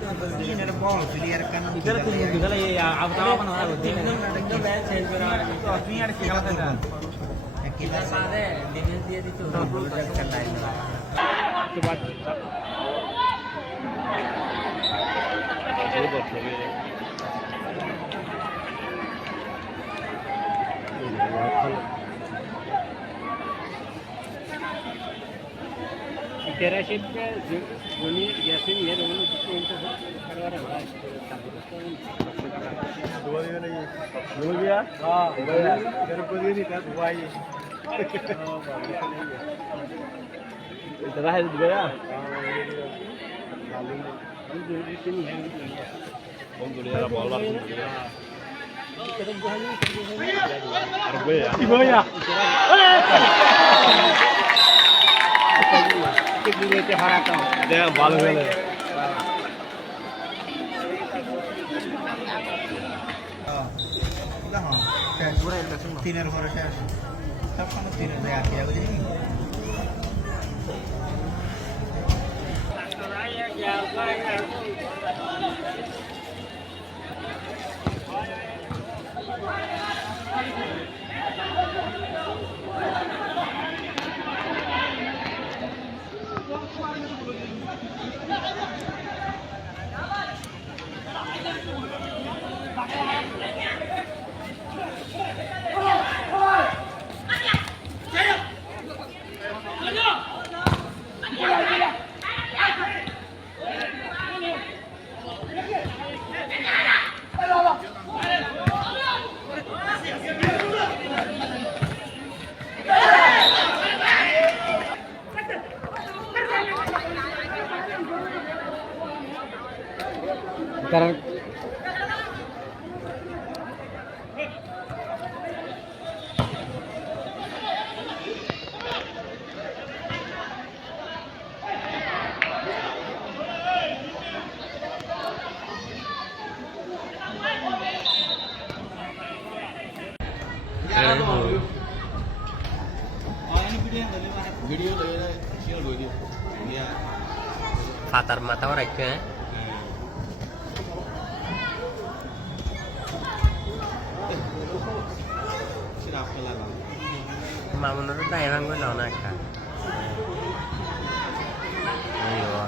Ini ada ball, clear kan. Itu tuh juga lah ya, apa tahu apa namanya? Itu match change kira. Itu ini ada kira kira. Kita sada, defense dia itu. Coba. Kerashit का जोनी जैसे ये दोनों उसको उनको करवा रहा है दुआ दिया नहीं बोल दिया हां तेरे को दिया नहीं था दुआ ये इतना है गया Iboya कितने हराता हूं देख बाल गले Udah ha. Tiner for শেষ সব কোনো tiner দেয়া আছে বুঝলি कारण वीडियो शेयर हो गया ये Fatar mata orang ke? सिर्फ आपका लगा Mamun itu dah emang gue lawan aja. Iya.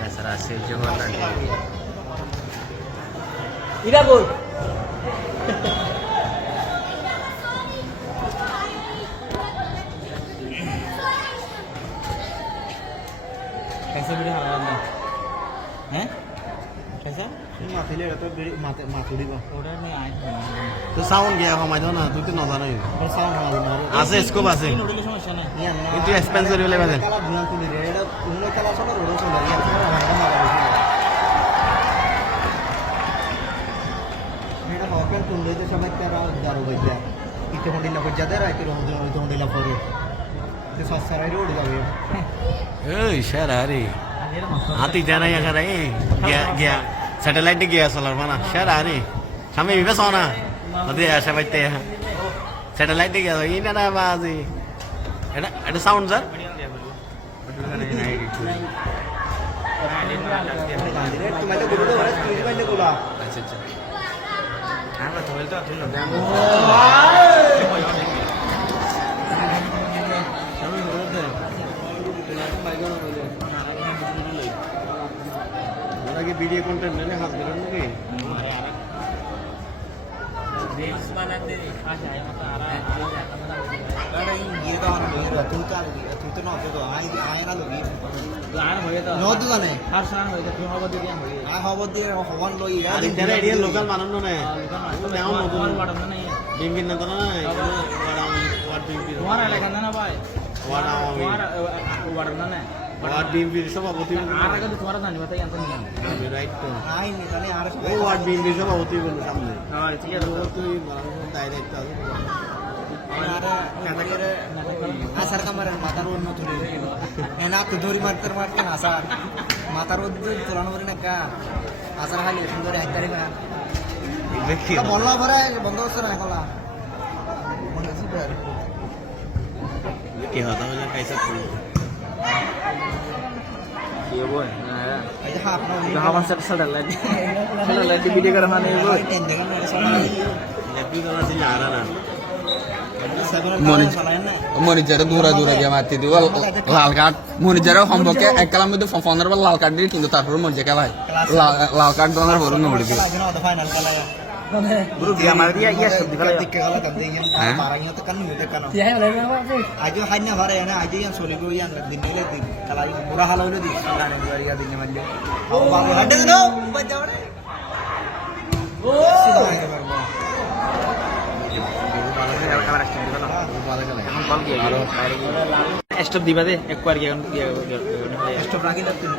Dasar hasil cuma nanti. इधर बोल कैसे वीडियो हरा रहा हैं कैसा মাথা লে তো মাথা মাথা দিব ऑर्डर में आए थे तो साउंड गया हमारे तो ना तू तो ना जाना है पर साउंड हाल ना আছে স্কোপ আছে नोटिफिकेशन समस्या ना কিন্তু এক্সপেন্সিভ হলে বাজে কালা দুয়ান তুলি রে এটা তুমি কালা সব রোড চলে ইয়া তো আমাকে মারা এটা হকেন তুলে তো সবাই তারা দারো গইয়া ইতে হন্ডিলা গজ্জা রে আইতে রোড ওই হন্ডিলা পরে ते ससराई रोड जावे এই শারারি হাতি জানা ইয়া করে গিয়া গিয়া স্যাটেলাইট গিয়া সোলার বানা শারারি সামনে বিবে সোনা ওদের আসে বাইতে স্যাটেলাইট গিয়া ইনা না বাজি এটা এটা সাউন্ড স্যার तुम्हाला गुरुडो वरच तुझी पाहिजे तुला আচ্ছা আচ্ছা हा मग तुम्हाला तो अजून लगे वीडियो कंटेंट ने हाथ में लगे रील्स बनाते आज आया मत आ रहा है अरे ये तो ऑन नहीं रहा तू तो ना तो आए ना लोगी प्लान होए तो नो दुआ नहीं हर साल होए तो क्यों हवा दे दिया होए आ हवा दे हवन लोई আর ইন্টারে এরিয়া লোকাল মানন্ন না नाम नতুন वाडा नहीं है ডিমবিন না তো না ওয়াড়া ওয়াড় ডিমবিন तुम्हारा लगा ना भाई ওয়াড়া तुम्हारा वाडा ना ওয়াড় ডিমবিন সভাপতি आरा का तुम्हारा जाने बताइए अंत नहीं রাইট তো आई निकाले आ ও रहा ওয়ার্ড ডিমবিন সভাপতি বলে সামনে हां ठीक है তো তুই ডাইরেক্ট আছে आसार का मारे माता रोड में तुले एना तो दोरी मारतर मारते आसार माता रोड तुलानो बरे ना का आसार हाली सुंदर है तारीख ना দেখি বললা পরে বন্ধ হচ্ছে না কলা মনে আছে বের কি হতা হলে কাইসা তুই Iya boy. Aja hap no. Gahawan sadar lagi. Sadar lagi video kara mana boy. Tenjangan ada soalnya. Lebih kalau sih nyara nah. মনিজারে দূরা দূরা গিয়ে মারতে দিব লাল কার্ড মনিজারে সম্পর্কে এক কালার মধ্যে ফোনের পর লাল কার্ড দিয়ে কিন্তু তারপর মনিজা খেলায় লাল কার্ড দোনার পর নড়ি দিয়ে Final kalah ya. Guru dia mal dia iya sub dikala. Ketika kalah tadi yang parahnya tekan mudah kan. Iya oleh apa boy. Aja hanya hari ya aja yang soligo yang dinilai di kalah yang murah halau di sekarang yang dari adanya manja. Oh bang ada no baca orang. Oh. Sudah ada baru. Stop diba de ekbar gaya Stop lagi dah tuh.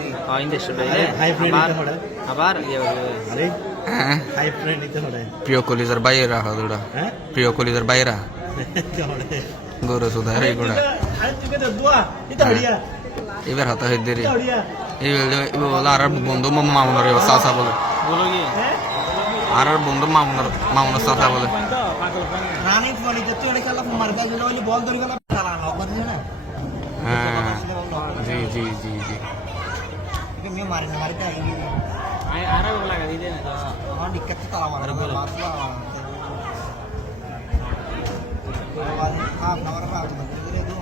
ini stop Hi friend itu hoda. abar gaya আরে hi friend itu hoda. প্রিয় কলিজার বাইরা হাদুড়া হ্যাঁ? প্রিয় কলিজার বাইরা Itu hoda. গরু সুধার এগুড়া Ada juga ada dua. Itu dia. এবার হাতা হইতে রে Itu dia. এই বলে আর বন্ধু মামুনার সাসা বলে bolo gaya আর বন্ধু মামুনার সাসা বলে Rani phone itu tuh kalau pemarga juga ini bol dari kalau kalah lokat itu na. হ্যাঁ জি জি জি জি Itu dia marin dah ini. ara bola ga dide na Oh diket tuh tahu mana bola. Ah, nawar apa tuh? Itu.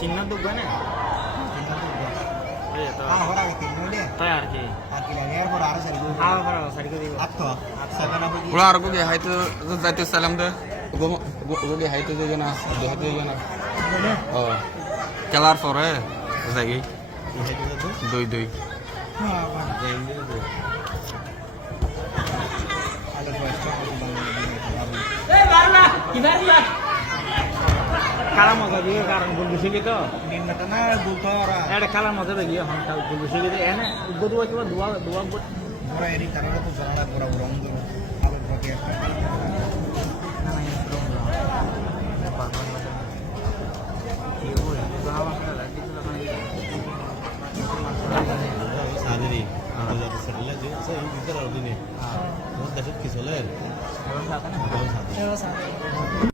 चिन्ह तो गने iya to Ah, orang itu dia. tayar ki Akhirnya air por arah seribu. ha para sari ko dibo Atto. Seven apa ওরা আর গোগে হাইতে যাইতে সালাম দে গোগে হাইতে যে না দু হাতে যে না ও খেলার পরে যাই দুই দুই Ada dua stop. kala mo ga diga karan bul bisigi to Ini natana bultora. ada kala mo ga diga hon ta bul bisigi de ene godwa ki dua Murah ini karena tuh jangan burung tuh. Apa pakai? Sadri আমাদের settle আছে সেই ভিতর অর্ডিনে বহুত দেশত কি চলে Ewan sa akin. বহুত সাদরি